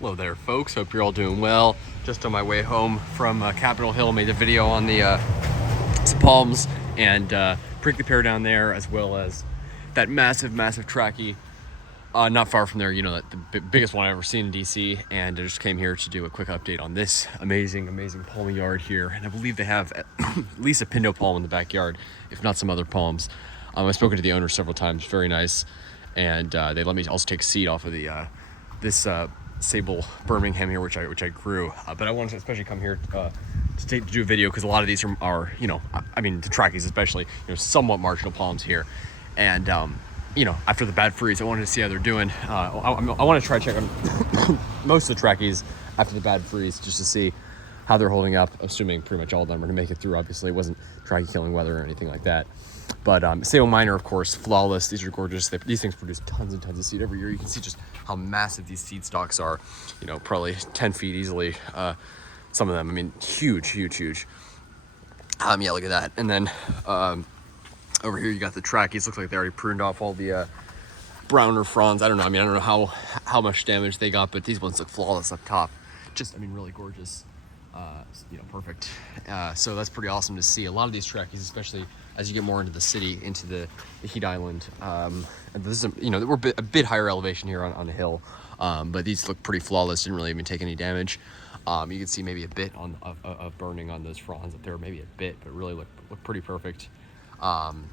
Hello there, folks. Hope you're all doing well. Just on my way home from Capitol Hill, made a video on the palms and prickly pear down there, as well as that massive Trachy not far from there. You know, the biggest one I've ever seen in DC. And I just came here to do a quick update on this amazing palmy yard here. And I believe they have at least a Pindo palm in the backyard, if not some other palms. I've spoken to the owner several times. Very nice, and they let me also take seed off of the this Sabal Birmingham here, which I grew. But I wanted to especially come here to do a video because a lot of these are you know, I mean the Trachys especially, you know, somewhat marginal palms here, and you know, after the bad freeze, I wanted to see how they're doing. I want to try to check on most of the Trachys after the bad freeze just to see how they're holding up, assuming pretty much all of them are going to make it through. Obviously, it wasn't Trachy killing weather or anything like that. But Sabal minor, of course, flawless. These are gorgeous. These things produce tons and tons of seed every year. You can see just how massive these seed stalks are. You know, probably 10 feet easily. Some of them, I mean, huge. Yeah, look at that. And then over here you got the Trachys. Looks like they already pruned off all the browner fronds. I don't know. I don't know how much damage they got, but these ones look flawless up top. Just, I mean, really gorgeous. You know, perfect. So that's pretty awesome to see. A lot of these Trachys, especially as you get more into the city, into the heat island. And this is, you know, we're a bit higher elevation here on the hill, but these look pretty flawless. Didn't really even take any damage. You can see maybe a bit of burning on those fronds up there, maybe a bit, but really look pretty perfect. And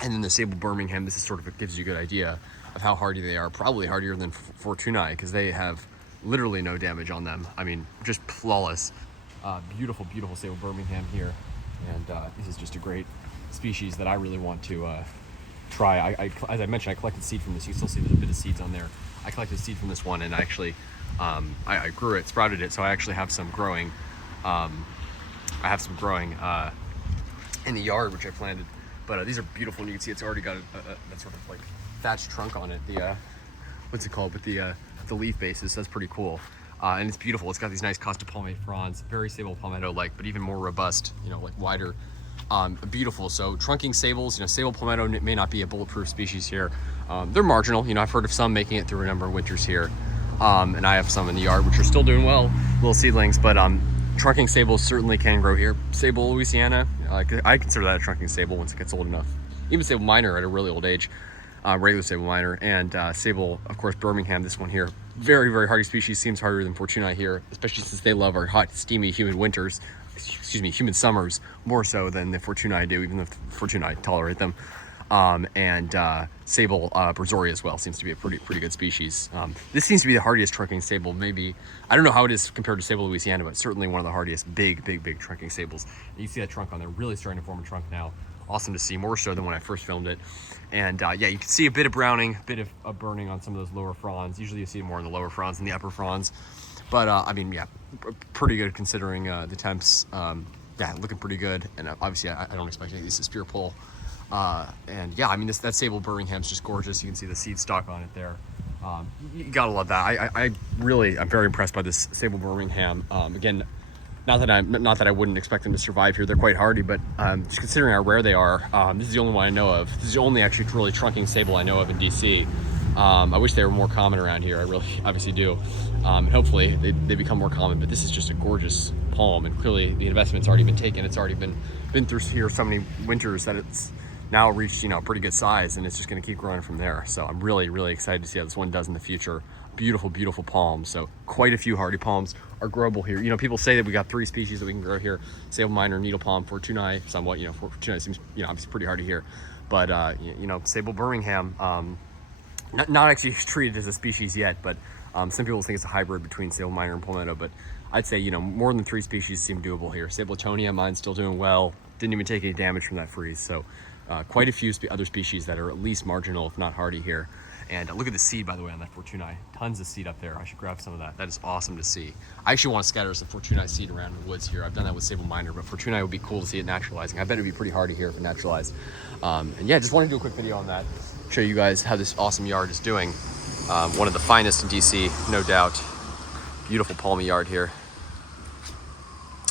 then the Sabal Birmingham, this is sort of, it gives you a good idea of how hardy they are. Probably hardier than fortunei, because they have literally no damage on them. I mean, just flawless. Beautiful Sabal Birmingham here, and this is just a great species that I really want to try. As I mentioned, I collected seed from this. You can still see there's a bit of seeds on there. I collected seed from this one, and I actually I grew it, sprouted it, so I actually have some growing. I have some growing in the yard, which I planted. But these are beautiful, and you can see it's already got that sort of like thatched trunk on it. The what's it called? With the leaf bases. So that's pretty cool. And it's beautiful. It's got these nice Costa palme fronds, very Sabal palmetto-like, but even more robust. You know, like wider. Beautiful. So trunking sabals. You know, Sabal palmetto may not be a bulletproof species here. They're marginal. You know, I've heard of some making it through a number of winters here, and I have some in the yard which are still doing well, little seedlings. But trunking sabals certainly can grow here. Sabal Louisiana, I consider that a trunking sabal once it gets old enough. Even Sabal minor at a really old age. Regular Sabal minor, and Sabal, of course, Birmingham, this one here, very hardy species. Seems harder than fortunei here, especially since they love our hot, steamy, humid winters, humid summers, more so than the fortunei do, even though fortunei tolerate them. And Sabal Brazoria as well seems to be a pretty good species. This seems to be the hardiest trunking sabal. Maybe, I don't know how it is compared to Sabal Louisiana, but certainly one of the hardiest big trunking sabals. And you see that trunk on there, really starting to form a trunk now. Awesome to see, more so than when I first filmed it. And yeah, you can see a bit of browning, a bit of burning on some of those lower fronds. Usually you see it more in the lower fronds than the upper fronds. But I mean, yeah, pretty good considering the temps. Yeah, looking pretty good. And obviously I don't expect any of these to spear pull. And yeah, I mean, that Sabal Birmingham's just gorgeous. You can see the seed stalk on it there. You gotta love that. I'm very impressed by this Sabal Birmingham. Again, not that I wouldn't expect them to survive here. They're quite hardy, but just considering how rare they are, this is the only one I know of. This is the only actually truly trunking sabal I know of in DC. I wish they were more common around here. I really obviously do. And hopefully they become more common, but this is just a gorgeous palm, and clearly the investment's already been taken. It's already been through here so many winters that it's now reached, you know, a pretty good size, and it's just going to keep growing from there. So I'm really excited to see how this one does in the future. Beautiful palms. So quite a few hardy palms are growable here. You know, people say that we got 3 species that we can grow here: Sabal minor, needle palm, fortunei. Somewhat, you know, fortunei seems, you know, obviously pretty hardy here, but you know, Sabal Birmingham, not actually treated as a species yet, but some people think it's a hybrid between Sabal minor and palmetto. But I'd say, you know, more than 3 species seem doable here. Sabal mine's still doing well. Didn't even take any damage from that freeze. So quite a few other species that are at least marginal, if not hardy here. And look at the seed, by the way, on that fortunei. Tons of seed up there. I should grab some of that. That is awesome to see. I actually want to scatter some fortunei seed around in the woods here. I've done that with Sabal minor, but fortunei would be cool to see it naturalizing. I bet it'd be pretty hardy here if it naturalized. And yeah, just want to do a quick video on that. Show you guys how this awesome yard is doing. One of the finest in DC, no doubt. Beautiful palmy yard here.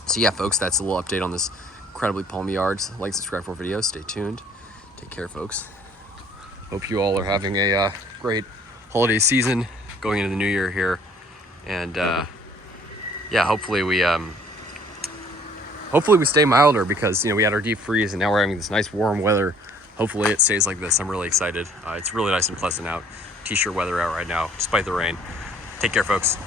So yeah, folks, that's a little update on this incredibly palmy yard. Like, subscribe for more videos. Stay tuned. Take care, folks. Hope you all are having a great holiday season going into the new year here. And yeah, hopefully we stay milder, because, you know, we had our deep freeze and now we're having this nice warm weather. Hopefully it stays like this. I'm really excited. It's really nice and pleasant out. T-shirt weather out right now, despite the rain. Take care, folks.